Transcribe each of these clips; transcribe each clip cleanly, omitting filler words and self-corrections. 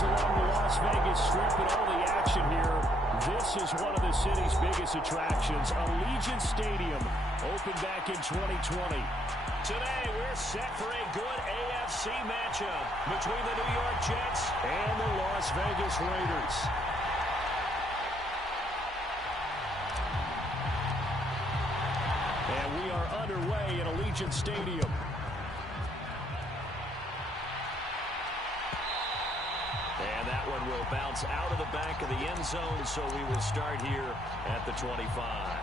fans along the Las Vegas Strip and all the action here. This is one of the city's biggest attractions. Allegiant Stadium opened back in 2020. Today, we're set for a good AFC matchup between the New York Jets and the Las Vegas Raiders. And we are underway in Allegiant Stadium. And that one will bounce out of the back of the end zone, so we will start here at the 25.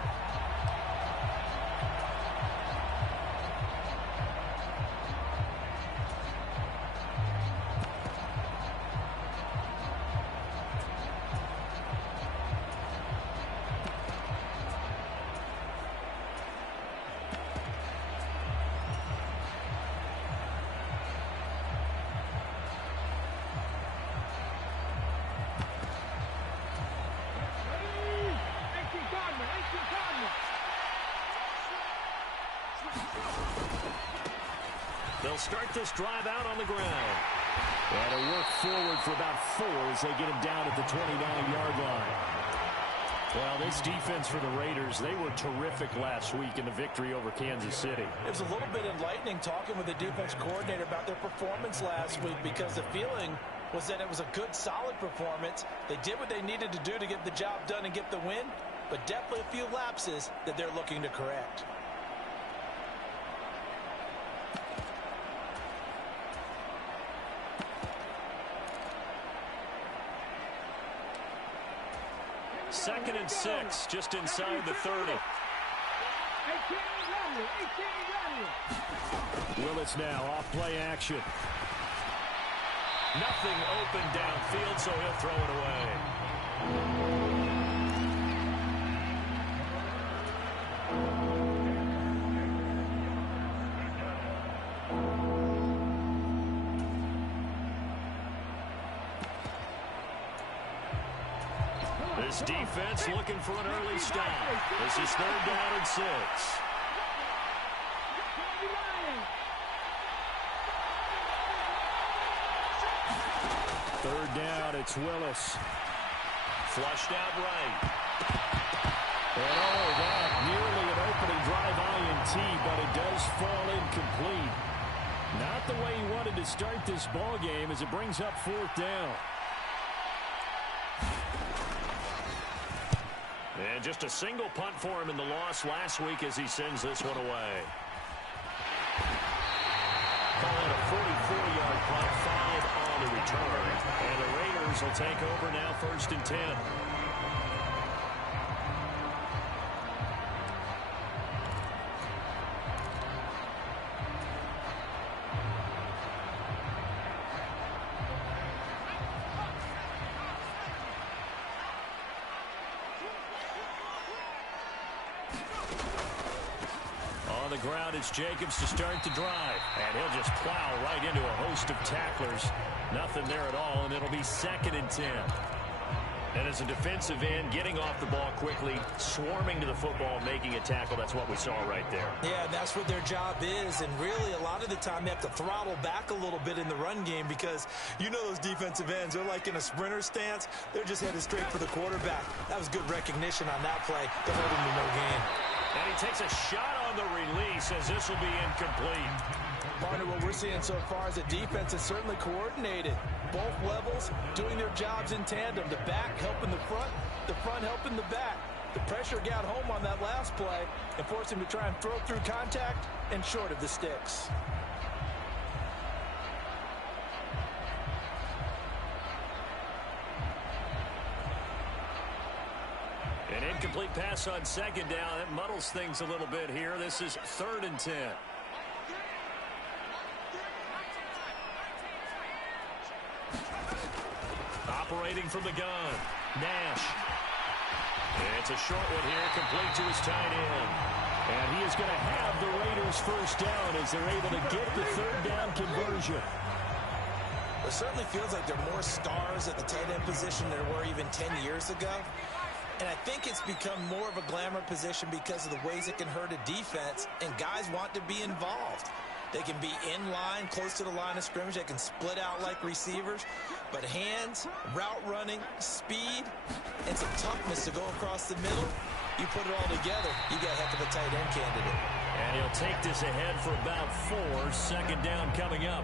They'll start this drive out on the ground. And a work forward for about 4 as they get him down at the 29-yard line. Well, this defense for the Raiders, they were terrific last week in the victory over Kansas City. It was a little bit enlightening talking with the defense coordinator about their performance last week, because the feeling was that it was a good, solid performance. They did what they needed to do to get the job done and get the win, but definitely a few lapses that they're looking to correct. Second and 6, just inside the 30. Willis now off play action. Nothing open downfield, so he'll throw it away. This defense looking for an early stop. This is 3rd down and 6. Third down, it's Willis. Flushed out right. And oh, that nearly an opening drive INT, but it does fall incomplete. Not the way he wanted to start this ball game as it brings up 4th down. And just a single punt for him in the loss last week as he sends this one away. Call it a 44-yard punt, 5 on the return. And the Raiders will take over now, 1st and 10. On the ground, it's Jacobs to start the drive. And he'll just plow right into a host of tacklers. Nothing there at all, and it'll be 2nd and 10. And as a defensive end, getting off the ball quickly, swarming to the football, making a tackle, that's what we saw right there. Yeah, that's what their job is, and really a lot of the time they have to throttle back a little bit in the run game, because you know those defensive ends, they're like in a sprinter stance. They're just headed straight for the quarterback. That was good recognition on that play to hold him to no gain. And he takes a shot on the release as this will be incomplete. Partner, what we're seeing so far is a defense that's certainly coordinated. Both levels doing their jobs in tandem. The back helping the front helping the back. The pressure got home on that last play and forced him to try and throw through contact and short of the sticks. An incomplete pass on 2nd down. That muddles things a little bit here. This is 3rd and 10. Operating from the gun, Nash. It's a short one here, complete to his tight end. And he is going to have the Raiders 1st down as they're able to get the 3rd down conversion. It certainly feels like there are more stars at the tight end position than there were even 10 years ago. And I think it's become more of a glamour position because of the ways it can hurt a defense, and guys want to be involved. They can be in line, close to the line of scrimmage. They can split out like receivers. But hands, route running, speed, and some toughness to go across the middle, you put it all together, you got a heck of a tight end candidate. And he'll take this ahead for about 4. Second down coming up.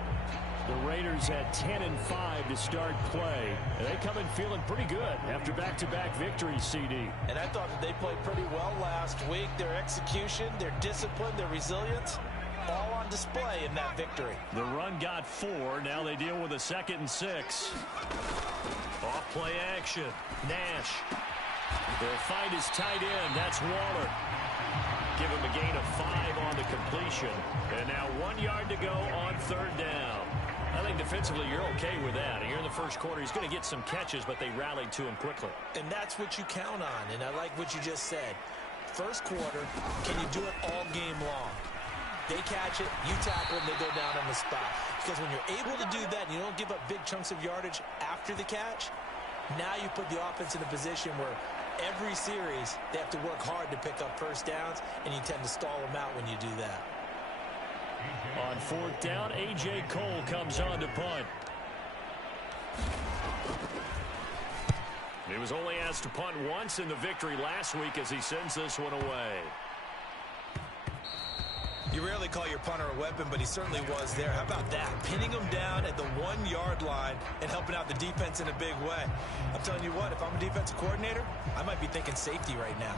The Raiders had 10-5 to start play. And they come in feeling pretty good after back-to-back victories, CD. And I thought that they played pretty well last week. Their execution, their discipline, their resilience, all on display in that victory. The run got 4. Now they deal with a 2nd and 6. Off play action. Nash. They'll find his tight end. That's Waller. Give him a gain of 5 on the completion. And now 1 yard to go on 3rd down. I think defensively you're okay with that. Here in the first quarter, he's going to get some catches, but they rallied to him quickly. And that's what you count on, and I like what you just said. First quarter, can you do it all game long? They catch it, you tackle them, they go down on the spot. Because when you're able to do that and you don't give up big chunks of yardage after the catch, now you put the offense in a position where every series they have to work hard to pick up first downs, and you tend to stall them out when you do that. On 4th down, A.J. Cole comes on to punt. He was only asked to punt once in the victory last week as he sends this one away. You rarely call your punter a weapon, but he certainly was there. How about that? Pinning him down at the 1 yard line and helping out the defense in a big way. I'm telling you what, if I'm a defensive coordinator, I might be thinking safety right now.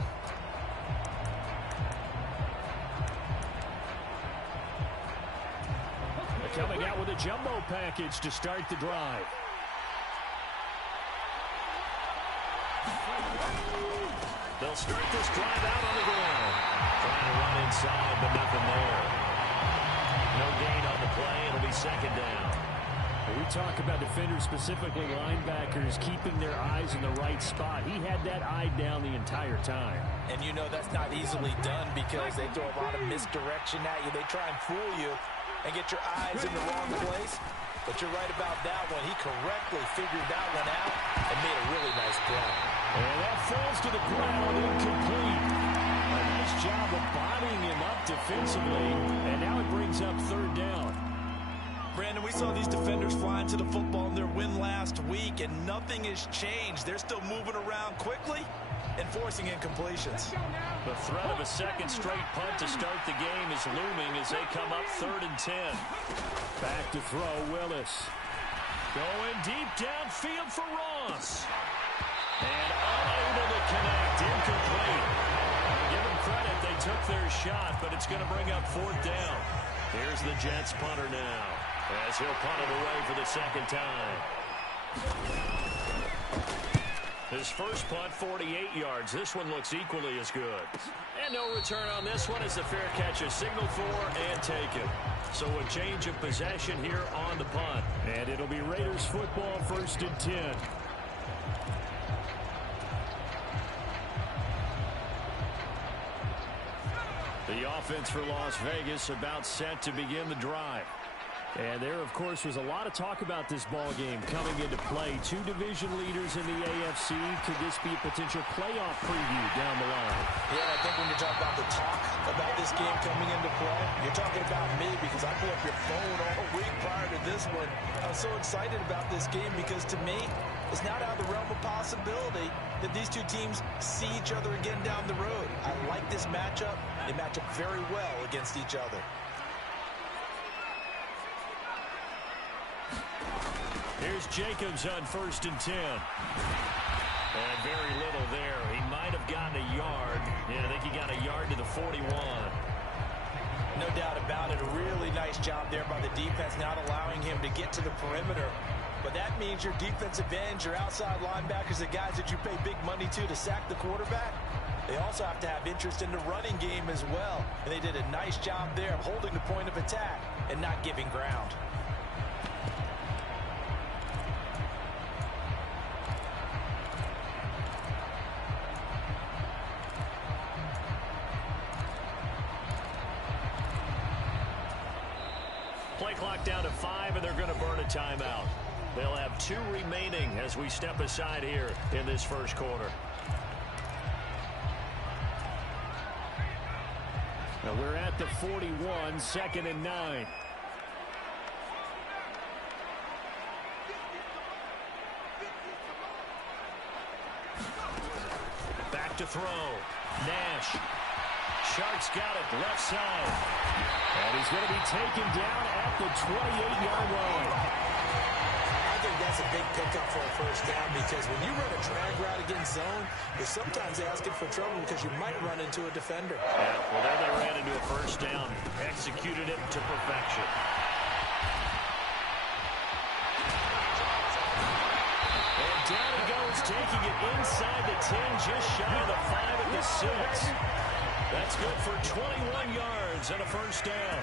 Coming out with a jumbo package to start the drive. They'll start this drive out on the ground. Trying to run inside, but nothing there. No gain on the play. It'll be 2nd down. We talk about defenders, specifically linebackers, keeping their eyes in the right spot. He had that eye down the entire time. And you know that's not easily done because they throw a lot of misdirection at you. They try and fool you and get your eyes in the wrong place. But you're right about that one. He correctly figured that one out and made a really nice play. And that falls to the ground, incomplete. A nice job of bodying him up defensively, and now it brings up 3rd down. Brandon, we saw these defenders flying to the football in their win last week, and nothing has changed. They're still moving around quickly and forcing incompletions. The threat of a 2nd straight punt to start the game is looming as they come up 3rd and 10. Back to throw, Willis. Going deep downfield for Ross. And unable to connect, incomplete. Give them credit, they took their shot, but it's going to bring up 4th down. Here's the Jets punter now, as he'll punt it away for the 2nd time. His first punt, 48 yards. This one looks equally as good. And no return on this one as the fair catch is signaled for and taken. So a change of possession here on the punt. And it'll be Raiders football, 1st and 10. The offense for Las Vegas about set to begin the drive. And there, of course, was a lot of talk about this ball game coming into play. 2 division leaders in the AFC. Could this be a potential playoff preview down the line? Yeah, I think when you talk about the talk about this game coming into play, you're talking about me because I pulled up your phone all week prior to this one. I was so excited about this game because to me, it's not out of the realm of possibility that these two teams see each other again down the road. I like this matchup. They match up very well against each other. Here's Jacobs on 1st and 10. And very little there. He might have gotten a yard. Yeah, I think he got a yard to the 41. No doubt about it. A really nice job there by the defense, not allowing him to get to the perimeter. But that means your defensive ends, your outside linebackers, the guys that you pay big money to sack the quarterback, they also have to have interest in the running game as well. And they did a nice job there of holding the point of attack and not giving ground. Play clock down to 5, and they're going to burn a timeout. They'll have 2 remaining as we step aside here in this first quarter. Now we're at the 41, 2nd and 9. back to throw. Nash. Sharks got it left side. And he's going to be taken down at the 28-yard line. I think that's a big pickup for a first down because when you run a drag route against zone, you're sometimes asking for trouble because you might run into a defender. Yeah, well, there they ran into a first down. Executed it to perfection. And down he goes, taking it inside the 10, just shy of the 5 at the 6. That's good for 21 yards and a first down.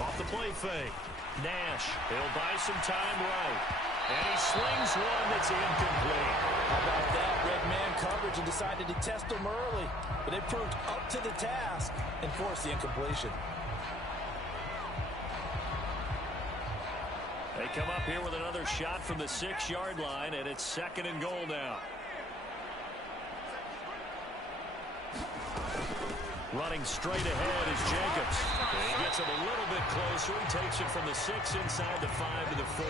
Off the play fake. Nash, he'll buy some time right. And he slings one that's incomplete. How about that? Red man coverage and decided to test him early. But they proved up to the task and forced the incompletion. They come up here with another shot from the 6-yard line, and it's 2nd and goal now. Running straight ahead is Jacobs. He gets it a little bit closer. He takes it from the 6 inside the 5 to the 4.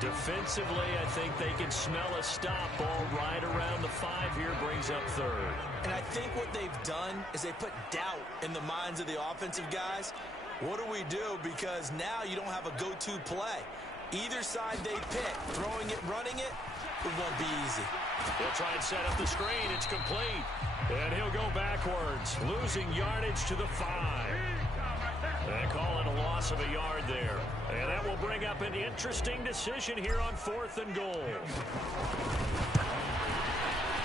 Defensively, I think they can smell a stop ball right around the 5 here, brings up 3rd. And I think what they've done is they put doubt in the minds of the offensive guys. What do we do? Because now you don't have a go-to play. Either side they pick, throwing it, running it, it won't be easy. He'll try and set up the screen. It's complete. And he'll go backwards, losing yardage to the 5. They call it a loss of a yard there. And that will bring up an interesting decision here on 4th and goal.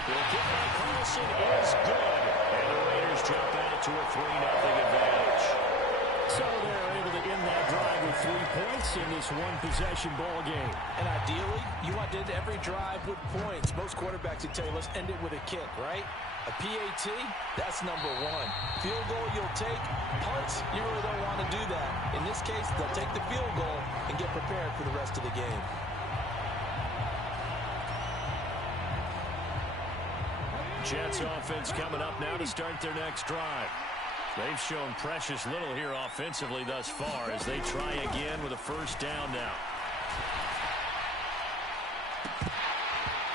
The kick by Carlson is good. And the Raiders jump out to a 3-0 advantage. So they're able to end that drive with 3 points in this one-possession ball game. And ideally, you want to end every drive with points. Most quarterbacks would tell you, let's end it with a kick, right? A PAT, that's number 1. Field goal you'll take. Punts, you really don't want to do that. In this case, they'll take the field goal and get prepared for the rest of the game. Jets offense coming up now to start their next drive. They've shown precious little here offensively thus far as they try again with a first down now.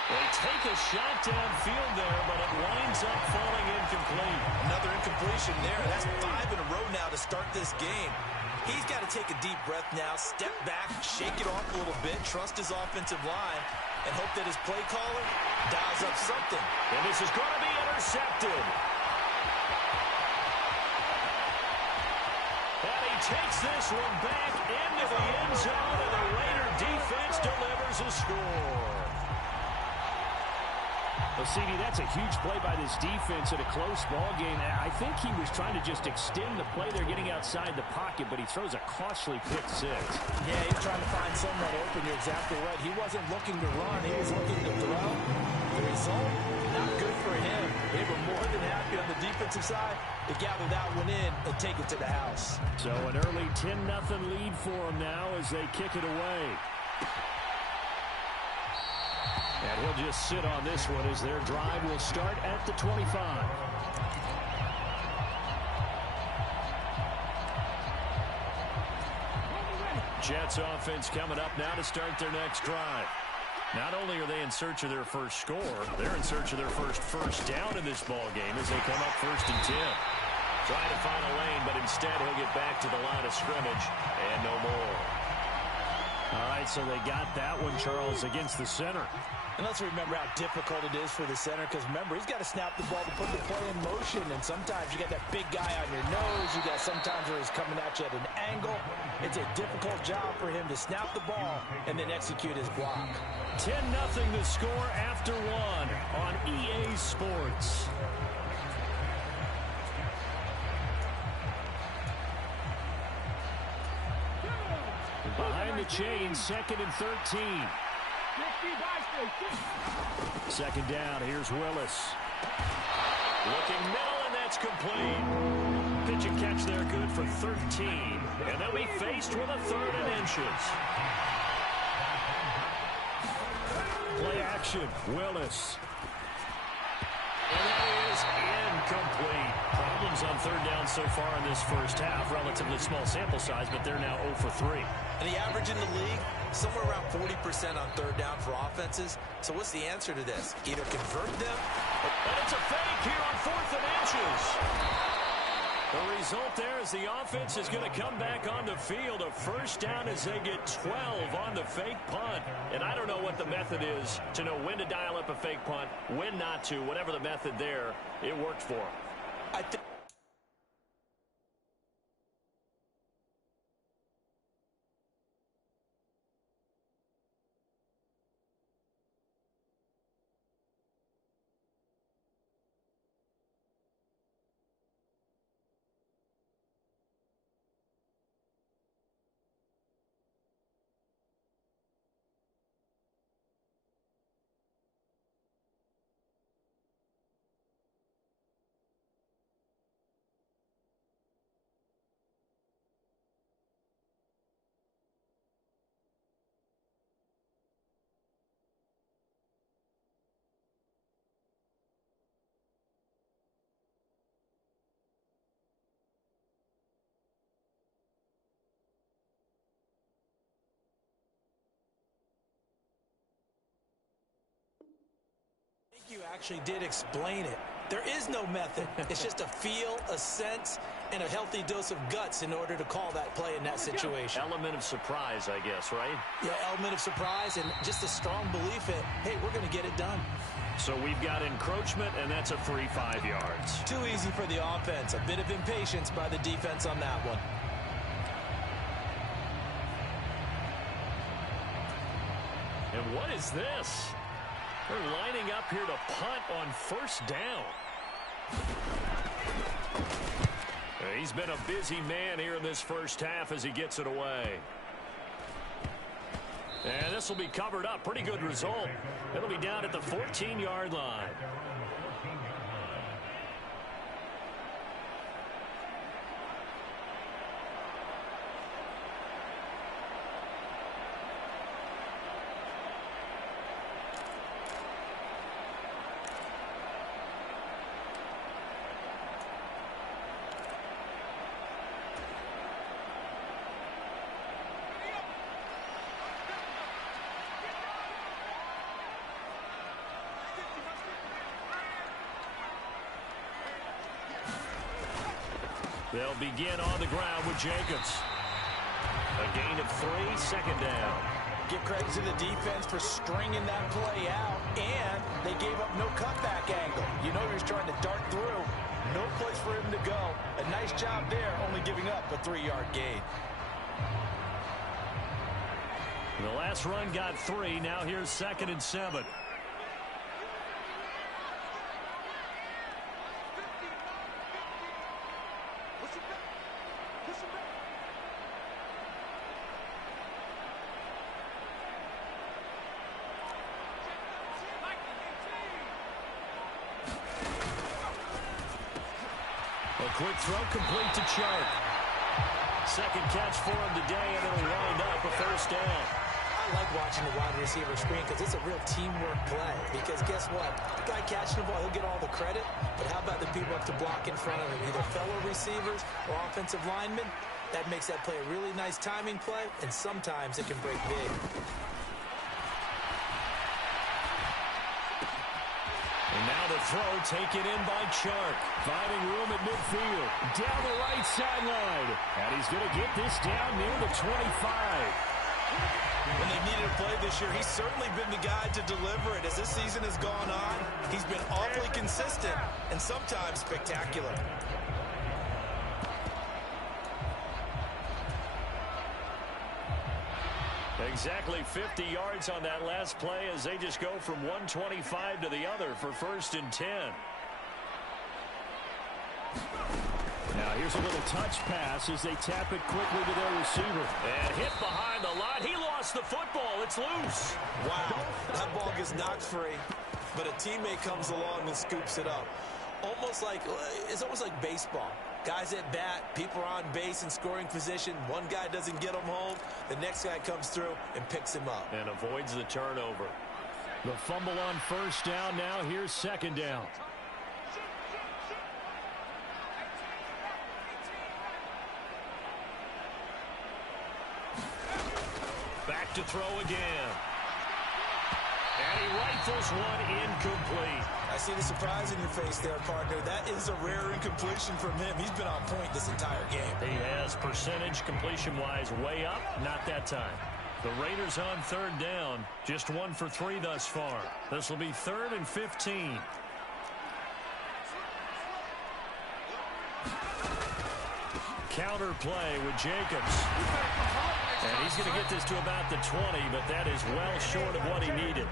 They take a shot downfield there, but it winds up falling incomplete. Another incompletion there. That's 5 in a row now to start this game. He's got to take a deep breath now, step back, shake it off a little bit, trust his offensive line, and hope that his play caller dials up something. And this is going to be intercepted. And he takes this one back into the end zone, and the Raider defense delivers a score. Well, CD, that's a huge play by this defense in a close ball game. I think he was trying to just extend the play. They're getting outside the pocket, but he throws a costly pick 6. Yeah, he's trying to find someone open. You're exactly right. He wasn't looking to run. He was looking to throw. The result, not good for him. They were more than happy on the defensive side to gather that one in and take it to the house. So an early 10-0 lead for them now as they kick it away. And he'll just sit on this one as their drive will start at the 25. Jets offense coming up now to start their next drive. Not only are they in search of their first score, they're in search of their first down in this ball game as they come up 1st and 10. Trying to find a lane, but instead he'll get back to the line of scrimmage and no more. All right, so they got that one, Charles, against the center. And let's remember how difficult it is for the center because, remember, he's got to snap the ball to put the play in motion. And sometimes you got that big guy on your nose. You got sometimes where he's coming at you at an angle. It's a difficult job for him to snap the ball and then execute his block. 10-0 the score after 1 on EA Sports. Behind the chain, 2nd and 13. 2nd down, here's Willis. Looking middle, and that's complete. Pitch and catch there, good for 13. And they'll be faced with a 3rd and inches. Play action, Willis. And that is incomplete. Problem attempts on third down so far in this first half. Relatively small sample size, but they're now 0 for 3. And the average in the league, somewhere around 40% on third down for offenses. So what's the answer to this? Either convert them. And it's a fake here on 4th and inches. The result there is the offense is going to come back on the field. A first down as they get 12 on the fake punt. And I don't know what the method is to know when to dial up a fake punt, when not to. Whatever the method there, it worked for them. I think you actually did explain it. There is no method. It's just a feel, a sense, and a healthy dose of guts in order to call that play in that situation. Element of surprise, I guess, right? Yeah, element of surprise and just a strong belief in, hey, we're going to get it done. So we've got encroachment, and that's a free 5 yards. Too easy for the offense. A bit of impatience by the defense on that one. And what is this? They're lining up here to punt on first down. He's been a busy man here in this first half as he gets it away. And this will be covered up. Pretty good result. It'll be down at the 14-yard line. They'll begin on the ground with Jacobs. A gain of 3, second down. Give credit to the defense for stringing that play out, and they gave up no cutback angle. You know he's trying to dart through. No place for him to go. A nice job there, only giving up a 3-yard gain. The last run got 3. Now here's 2nd and 7. A quick throw complete to Chark. Second catch for him today, and it'll wind up a first down. I like watching the wide receiver screen because it's a real teamwork play. Because guess what? The guy catching the ball, he'll get all the credit. But how about the people up to block in front of him? Either fellow receivers or offensive linemen. That makes that play a really nice timing play, and sometimes it can break big. And now the throw taken in by Chark. Finding room at midfield. Down the right sideline. And he's going to get this down near the 25. When they needed a play this year, he's certainly been the guy to deliver it. As this season has gone on, he's been awfully consistent and sometimes spectacular. Exactly 50 yards on that last play as they just go from 125 to the other for 1st and 10. Now here's a little touch pass as they tap it quickly to their receiver. And hit behind the line. He lost the football. It's loose. Wow, that ball gets knocked free, but a teammate comes along and scoops it up. It's almost like baseball. Guys at bat, people are on base in scoring position. One guy doesn't get him home. The next guy comes through and picks him up. And avoids the turnover. The fumble on first down. Now here's 2nd down. to throw again. And he rifles one incomplete. I see the surprise in your face there, partner. That is a rare incompletion from him. He's been on point this entire game. He has percentage completion-wise way up. Not that time. The Raiders on third down. Just 1 for 3 thus far. This will be 3rd and 15. Counter play with Jacobs. And he's going to get this to about the 20, but that is well short of what he needed.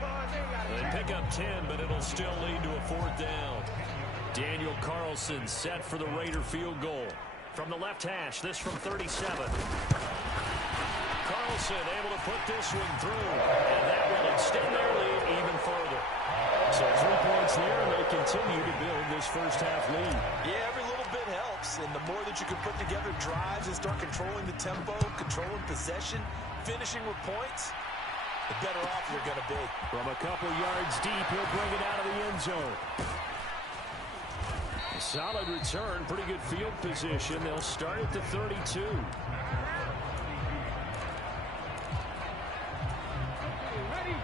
They pick up 10, but it'll still lead to a 4th down. Daniel Carlson set for the Raider field goal. From the left hash, this from 37. Carlson able to put this one through, and that will extend their lead even further. So 3 points there, and they continue to build this first half lead. Yeah, every little bit helps, and the more that you can put together drives and start controlling the tempo, controlling possession, finishing with points, the better off you're going to be. From a couple yards deep, he'll bring it out of the end zone. A solid return, pretty good field position. They'll start at the 32.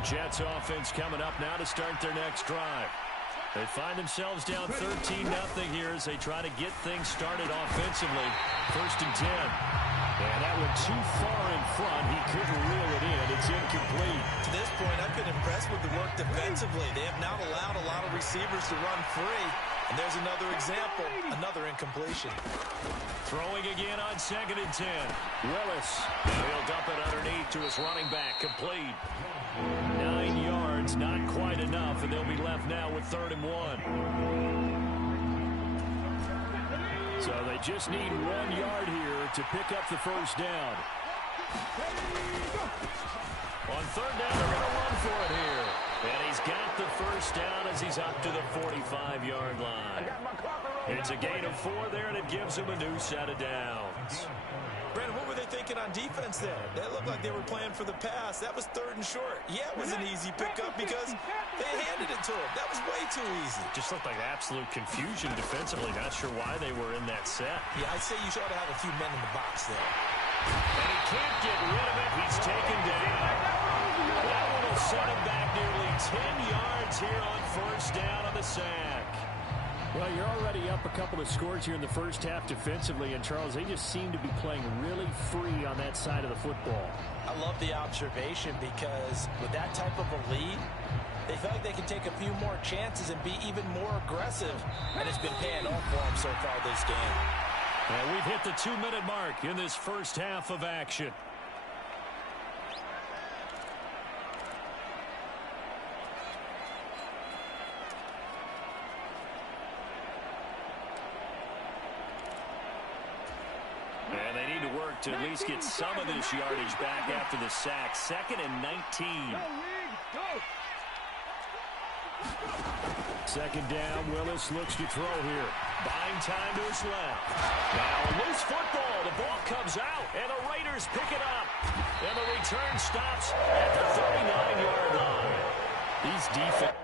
Jets offense coming up now to start their next drive. They find themselves down 13-0 here as they try to get things started offensively. 1st and 10. And that went too far in front. He couldn't reel it in. It's incomplete. To this point, I've been impressed with the work defensively. They have not allowed a lot of receivers to run free. And there's another example, another incompletion. Throwing again on 2nd and 10. Willis. He'll dump it underneath to his running back. Complete. 9 yards, not quite enough, and they'll be left now with 3rd and 1. So they just need 1 yard here to pick up the first down. On 3rd down, they're going to run for it here. And he's got the first down as he's up to the 45-yard line. It's a gain of 4 there, and it gives him a new set of downs. Brandon, what were they thinking on defense there? They looked like they were playing for the pass. That was 3rd and short. Yeah, it was an easy pickup because they handed it to him. That was way too easy. Just looked like absolute confusion defensively. Not sure why they were in that set. Yeah, I'd say you ought to have a few men in the box there. And he can't get rid of it. He's taken down. That one will set him back nearly 10 yards here on 1st down on the sack. Well, you're already up a couple of scores here in the first half defensively, and Charles, they just seem to be playing really free on that side of the football. I love the observation because with that type of a lead, they feel like they can take a few more chances and be even more aggressive, and it's been paying off for them so far this game. And we've hit the 2-minute mark in this first half of action. And they need to work to at least get some of this yardage back after the sack. 2nd and 19. 2nd down, Willis looks to throw here. Buying time to his left. Now a loose football. The ball comes out, and the Raiders pick it up. And the return stops at the 39-yard line. These defense.